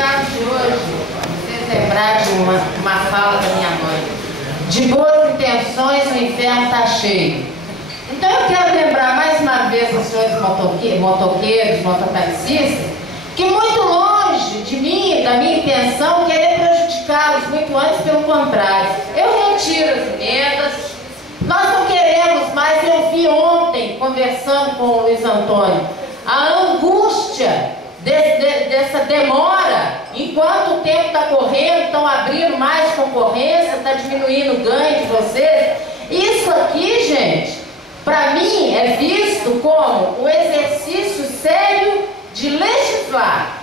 caso de hoje, vocês lembraram de uma fala da minha mãe. De boas intenções, o inferno está cheio. Então eu quero lembrar mais uma vez aos senhores motoqueiros, mototaxistas, que muito longe de mim, da minha intenção, querer prejudicá-los, muito antes pelo contrário. Eu retiro as emendas, nós não queremos mais. Eu vi ontem, conversando com o Luiz Antônio, a angústia dessa demora, enquanto o tempo está correndo, estão abrindo mais concorrência, está diminuindo o ganho de vocês. Isso aqui, gente, para mim é visto como o exercício sério de legislar.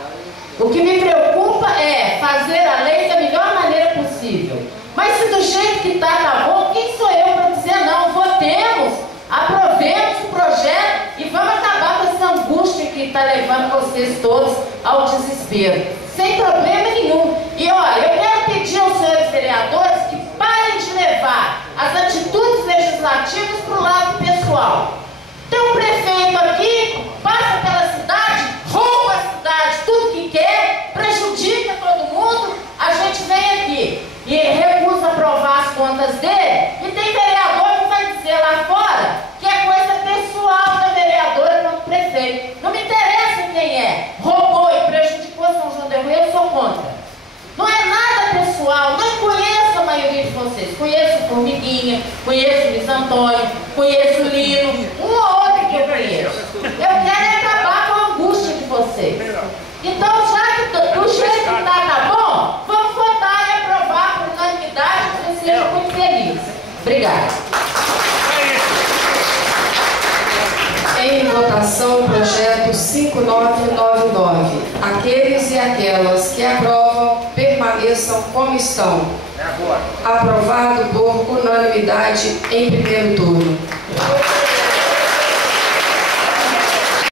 O que me preocupa é fazer a lei da melhor maneira possível. Mas se do jeito que está, tá bom, quem sou eu para dizer não? Votemos, aprovemos o projeto e vamos acabar com essa angústia que está levando vocês todos ao desespero. Sem problema nenhum. E olha, eu quero pedir aos senhores vereadores que parem de levar as atitudes legislativas para o lado pessoal. Tem um prefeito aqui, passa pela cidade, rouba a cidade, tudo que quer, prejudica todo mundo. A gente vem aqui e recusa aprovar as contas dele, e tem vereador que vai dizer lá fora que é coisa pessoal da vereadora contra o prefeito. Não me interessa quem é, roubou e prejudicou São João del Rei, eu sou contra. Não é nada pessoal, não conheço a maioria de vocês. Conheço o Formiguinha, conheço o Luiz Antônio, conheço o Lino, um ou outro que eu conheço. Eu quero acabar com a angústia de vocês. Então, já que do jeito que tá bom, vamos votar e aprovar por unanimidade, que vocês sejam muito felizes. Obrigada. Em votação o projeto 5999. Aqueles e aquelas que aprovam, permaneçam como estão. Aprovado por unanimidade em primeiro turno.